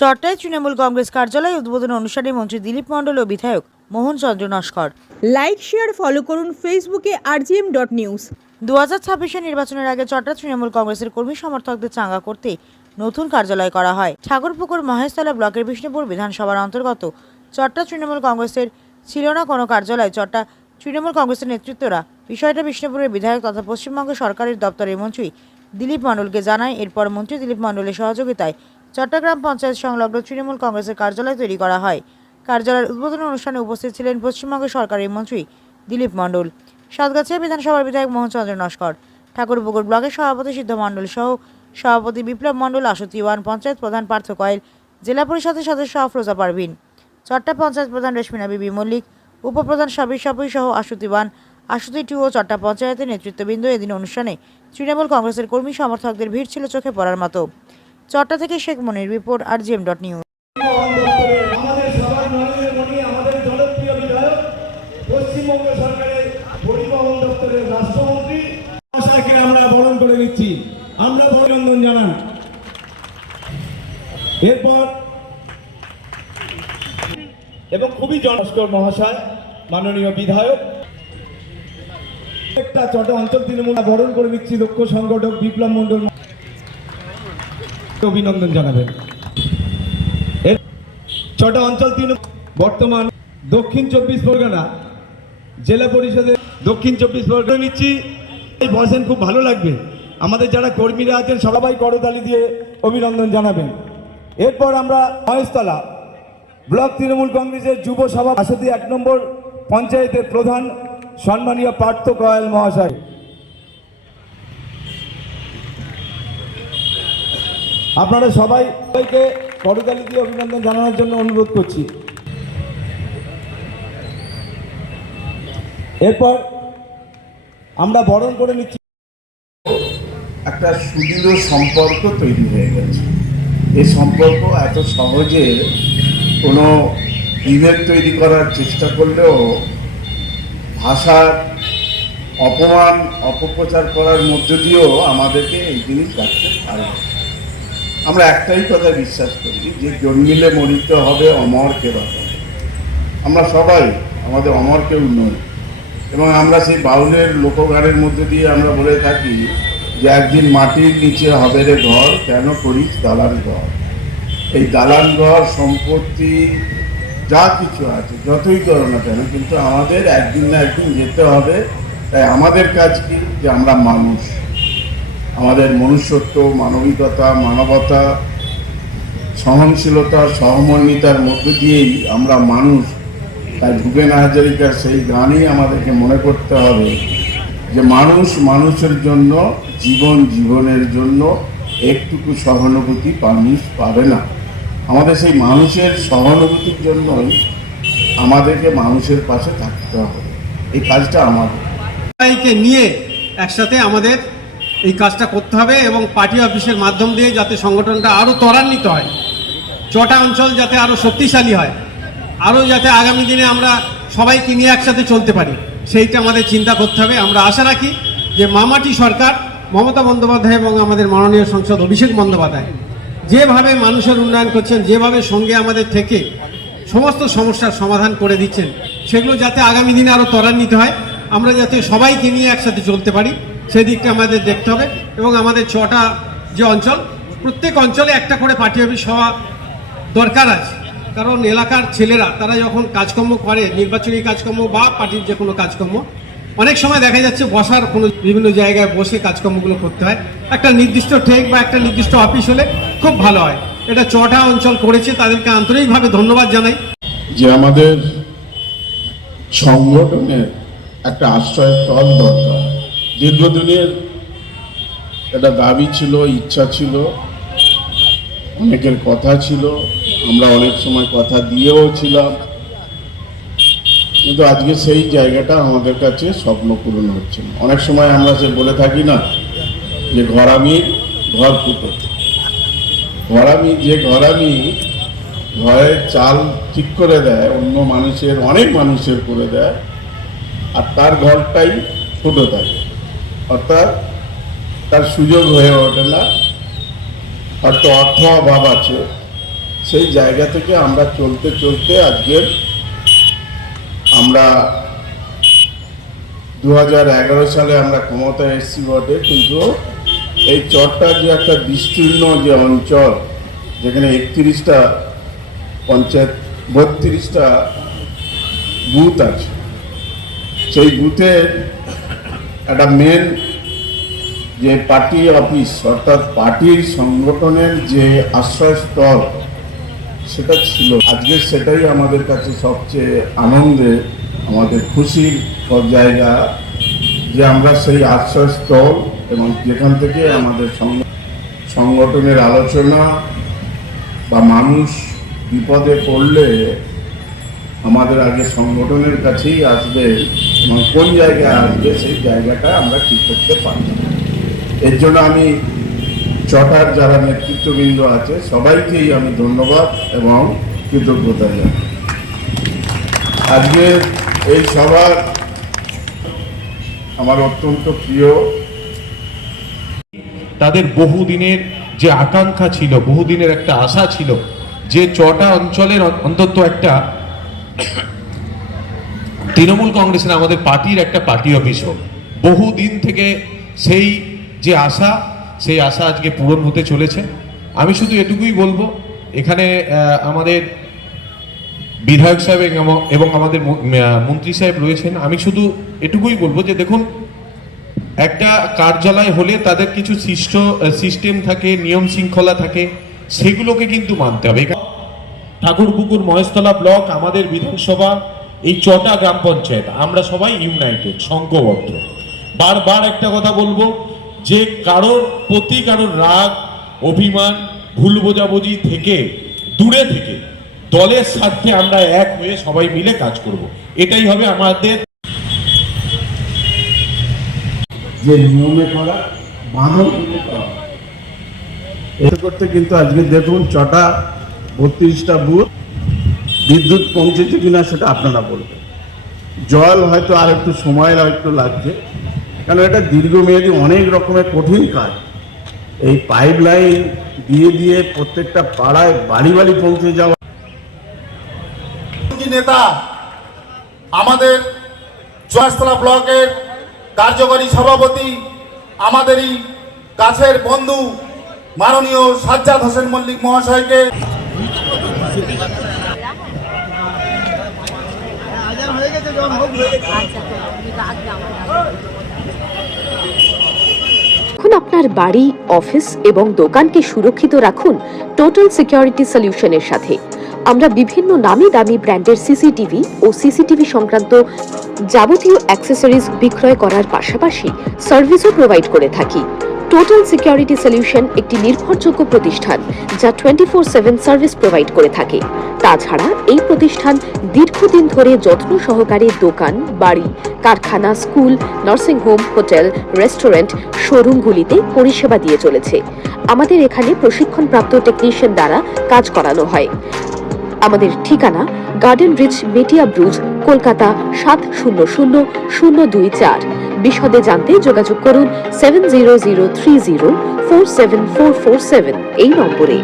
চট্টগ্রামে তৃণমূল কংগ্রেস কার্যালয় উদ্বোধন অনুষ্ঠানে মন্ত্রী দিলীপ মণ্ডল ও বিধায়ক মোহন চন্দ্র নস্কর। লাইক শেয়ার ফলো করুন ফেসবুকে rgm.news। 2026 নির্বাচনের আগে চট্টগ্রাম তৃণমূল কংগ্রেসের কর্মী সমর্থকদের চাঙ্গা করতে নতুন কার্যালয় করা হয়। ঠাকুরপুকুর মহেশতলা ব্লকের বিষ্ণুপুর বিধানসভার অন্তর্গত চট্টগ্রাম তৃণমূল কংগ্রেসের ছিল না কোনো কার্যালয়। চট্টগ্রাম তৃণমূল কংগ্রেসের নেতৃত্বরা বিষয়টা বিষ্ণুপুরের বিধায়ক তথা পশ্চিমবঙ্গ সরকারের দপ্তরের মন্ত্রী দিলীপ মণ্ডলকে জানায়। এরপর মন্ত্রী দিলীপ মণ্ডলের সহযোগিতায় চট্টগ্রাম পঞ্চায়েত সংলগ্ন তৃণমূল কংগ্রেসের কার্যালয় তৈরি করা হয়। কার্যালয়ের উদ্বোধন অনুষ্ঠানে উপস্থিত ছিলেন পশ্চিমবঙ্গ সরকারের মন্ত্রী দিলীপ মণ্ডল, সাতগাছিয়া বিধানসভার বিধায়ক মোহন চন্দ্র নস্কর, ঠাকুরপুকুর ব্লকের সভাপতি সিদ্ধ মণ্ডল সহ সভাপতি বিপ্লব মণ্ডল, আশুতি ওয়ান পঞ্চায়েত প্রধান পার্থ কয়েল, জেলা পরিষদের সদস্য আফরোজা পারভিন, চট্টগ্রাম পঞ্চায়েত প্রধান রেশমিনা বিবি মল্লিক, উপপ্রধান সাবির সাপুই সহ আশুতি ওয়ান, আশুতি টু ও চট্টগ্রাম পঞ্চায়েতের নেতৃত্ববৃন্দ। এদিন অনুষ্ঠানে তৃণমূল কংগ্রেসের কর্মী সমর্থকদের ভিড় ছিল চোখে পড়ার মতো। চট্টগ্রাম থেকে শেখ মনির রিপোর্ট, rgm.news। আমাদের সবার নজরে মনি আমাদের জনপ্রিয় বিধায়ক পশ্চিমবঙ্গ সরকারের পরিবহন দপ্তরের রাষ্ট্রমন্ত্রী মহাশয়কে আমরা বরণ করে নিচ্ছি। আমরা অভিনন্দন জানান। এরপর এবং খুবই জনস্কর মহাশয় মাননীয় বিধায়ক একটা চট অঞ্চল তৃণমূল বরণ করে নিচ্ছি। দক্ষ সংগঠক বিপ্লব মণ্ডল অভিনন্দন জানাবেন। চটা অঞ্চল বর্তমান দক্ষিণ 24 পরগনা জেলা পরিষদের দক্ষিণ 24 পরগনা নিচ্ছি। বসেন, খুব ভালো লাগবে। আমাদের যারা কর্মীরা আছেন সবাই করতালি দিয়ে অভিনন্দন জানাবেন। এরপর আমরা মহেশতলা ব্লক তৃণমূল কংগ্রেসের যুব সভা আশুতি 1 নম্বর পঞ্চায়েতের প্রধান সম্মানীয় পার্থ কয়েল মহাশয়। আপনারা সবাইকে করতালি দিয়ে অভিনন্দন জানানোর জন্য অনুরোধ করছি। এরপর আমরা বরণ করে নিচ্ছি। একটা সুদৃঢ় সম্পর্ক তৈরি হয়ে গেছে। এই সম্পর্ক এত সহজে কোনো বিভেদ তৈরি করার চেষ্টা করলেও ভাষার অপমান অপপ্রচার করার মধ্য দিয়েও আমাদেরকে এই জিনিস রাখতে পারে। আমরা একটাই কথা বিশ্বাস করি যে জন্মিলে মরিতে হবে, অমরকে বাঁচাবে। আমরা সবাই আমাদের অমরকে উন্নয়ন, এবং আমরা সেই বাউলের লোকগানের মধ্যে দিয়ে আমরা বলে থাকি যে একদিন মাটির নিচে হবে রে ঘর, কেন করিস দালান ঘর। এই দালান ঘর সম্পত্তি যা কিছু আছে যতই করো না কেন, কিন্তু আমাদের একদিন না একদিন যেতে হবে। তাই আমাদের কাজ কি, যে আমরা মানুষ, আমাদের মনুষ্যত্ব, মানবিকতা, মানবতা, সহনশীলতা, সহমর্মিতার মধ্য দিয়েই আমরা মানুষ। তাই ভূপেন হাজারিকার সেই গানই আমাদেরকে মনে করতে হবে যে মানুষ মানুষের জন্য, জীবন জীবনের জন্য একটুকু সহানুভূতি মানুষ পাবে না। আমাদের সেই মানুষের সহানুভূতির জন্যই আমাদেরকে মানুষের পাশে থাকতে হবে। এই কাজটা আমাদের সবাইকে নিয়ে একসাথে আমাদের এই কাজটা করতে হবে, এবং পার্টি অফিসের মাধ্যম দিয়ে যাতে সংগঠনটা আরও ত্বরান্বিত হয়, চটা অঞ্চল যাতে আরও শক্তিশালী হয়, আরও যাতে আগামী দিনে আমরা সবাইকে নিয়ে একসাথে চলতে পারি, সেইটা আমাদের চিন্তা করতে হবে। আমরা আশা রাখি যে মামাটি সরকার মমতা বন্দ্যোপাধ্যায় এবং আমাদের মাননীয় সাংসদ অভিষেক বন্দ্যোপাধ্যায় যেভাবে মানুষের উন্নয়ন করছেন, যেভাবে সঙ্গে আমাদের থেকে সমস্ত সমস্যার সমাধান করে দিচ্ছেন, সেগুলো যাতে আগামী দিনে আরও ত্বরান্বিত হয়, আমরা যাতে সবাইকে নিয়ে একসাথে চলতে পারি, সেদিকটা আমাদের দেখতে হবে। এবং আমাদের চটা যে অঞ্চল, প্রত্যেক অঞ্চলে একটা করে পার্টি অফিস হওয়া দরকার আছে। কারণ এলাকার ছেলেরা তারা যখন কাজকর্ম করে, নির্বাচনী কাজকর্ম বা পার্টির যে কোনো কাজকর্ম, অনেক সময় দেখা যাচ্ছে বসার কোনো বিভিন্ন জায়গায় বসে কাজকর্মগুলো করতে হয়। একটা নির্দিষ্ট ঠেক বা একটা নির্দিষ্ট অফিস হলে খুব ভালো হয়। এটা চটা অঞ্চল করেছে, তাদেরকে আন্তরিকভাবে ধন্যবাদ জানাই। যে আমাদের সংগঠনের একটা আশ্রয়স্থল দরকার। দীর্ঘদিনের একটা দাবি ছিল, ইচ্ছা ছিল, অনেকের কথা ছিল, আমরা অনেক সময় কথা দিয়েও ছিলাম, কিন্তু আজকে সেই জায়গাটা আমাদের কাছে স্বপ্ন পূরণ হচ্ছে না। অনেক সময় আমরা সে বলে থাকি না যে ঘরামির ঘর ফুটো। ঘরামি, যে ঘরামি ঘরের চাল ঠিক করে দেয়, অন্য মানুষের, অনেক মানুষের করে দেয়, আর তার ঘরটাই ফুটো থাকে, অর্থাৎ তার সুযোগ হয়ে ওঠে না, হয়তো অর্থ অভাব আছে, সেই জায়গা থেকে আমরা চলতে চলতে আজকের আমরা 2011 সালে আমরা ক্ষমতায় এসেছি বটে, কিন্তু এই চরটা যে একটা বিস্তীর্ণ যে অঞ্চল, যেখানে 31টা পঞ্চায়েত 32টা বুথ আছে, সেই বুথের একটা মেন যে পার্টি অফিস অর্থাৎ পার্টির সংগঠনের যে আশ্রয়স্থল সেটা ছিল। আজকে সেটাই আমাদের কাছে সবচেয়ে আনন্দের, আমাদের খুশির জায়গা যে আমরা সেই আশ্রয়স্থল এবং যেখান থেকে আমাদের সংগঠনের আলোচনা বা মানুষ বিপদে পড়লে আমাদের আগে সংগঠনের কাছেই আসবে এবং কোন জায়গায় আসবে সেই জায়গাটা আমরা ঠিক করতে পারি। এর জন্য আমি চটার যারা নেতৃত্ববৃন্দ আছে সবাইকেই আমি ধন্যবাদ এবং কৃতজ্ঞতা জানাই। আজকে এই সভার আমার অত্যন্ত প্রিয়, তাদের বহুদিনের যে আকাঙ্ক্ষা ছিল, বহুদিনের একটা আশা ছিল যে চটা অঞ্চলের অন্তত একটা তৃণমূল কংগ্রেসের আমাদের পার্টির একটা পার্টি অফিস হোক। বহুদিন থেকে সেই যে আশা, সেই আশা আজকে পূরণ হতে চলেছে। আমি শুধু এটুকুই বলবো, এখানে আমাদের বিধায়ক সাহেব এবং আমাদের মন্ত্রী সাহেব রয়েছেন, আমি শুধু এটুকুই বলবো যে দেখুন, একটা কার্যালয় হলে তাদের কিছু সিস্টেম থাকে, নিয়ম শৃঙ্খলা থাকে, সেগুলোকে কিন্তু মানতে হবে। ঠাকুরপুকুর মহেশতলা ব্লক, আমাদের বিধানসভা, এই চটা গ্রাম পঞ্চায়েত, আমরা সবাই ইউনাইটেড, সংঘবদ্ধ। বারবার একটা কথা বলবো যে কারোর প্রতি কারোর রাগ, অভিমান, ভুল বোঝাবুঝি থেকে দূরে থেকে দলের স্বার্থে আমরা এক হয়ে সবাই মিলে কাজ করব। এটাই হবে আমাদের যে নিয়মে করা বাঁধন করা। এটা করতে কিন্তু আজকে দেখুন চটা 32টা বুথ, বিদ্যুৎ পৌঁছেছে কিনা সেটা আপনারা বলবেন। জল হয়তো আর একটু সময় হয়তো লাগছে, কারণ এটা দীর্ঘমেয়াদী অনেক রকমের কঠিন কাজ। এই পাইপ লাইন দিয়ে দিয়ে প্রত্যেকটা পাড়ায় বাড়ি বাড়ি পৌঁছে যাওয়া। নেতা আমাদের জয়স্থলা ব্লকের কার্যকরী সভাপতি, আমাদেরই কাছের বন্ধু মাননীয় সাজ্জাদ হোসেন মল্লিক মহাশয়কে এখন আপনার বাড়ি, অফিস এবং দোকানকে সুরক্ষিত রাখুন টোটাল সিকিউরিটি সলিউশনের সাথে। আমরা বিভিন্ন নামি দামি ব্র্যান্ডের সিসিটিভি ও সিসিটিভি সংক্রান্ত যাবতীয় অ্যাক্সেসরিজ বিক্রয় করার পাশাপাশি সার্ভিসও প্রোভাইড করে থাকি। টোটাল সিকিউরিটি সলিউশন একটি নির্ভরযোগ্য প্রতিষ্ঠান যা 24/7 সার্ভিস প্রোভাইড করে থাকে। তাছাড়া এই প্রতিষ্ঠান দীর্ঘদিন ধরে যত্ন সহকারে দোকান, বাড়ি, কারখানা, school, nursing home, hotel, restaurant, শোরুমগুলিতে পরিষেবা দিয়ে চলেছে। আমাদের এখানে প্রশিক্ষণপ্রাপ্ত টেকনিশিয়ান দ্বারা কাজ করানো হয়। আমাদের ঠিকানা গার্ডেন রিচ, মেটিয়া ব্রুজ, কলকাতা 700024। বিশদে জানতে যোগাযোগ করুন 7003047447 এই নম্বরে।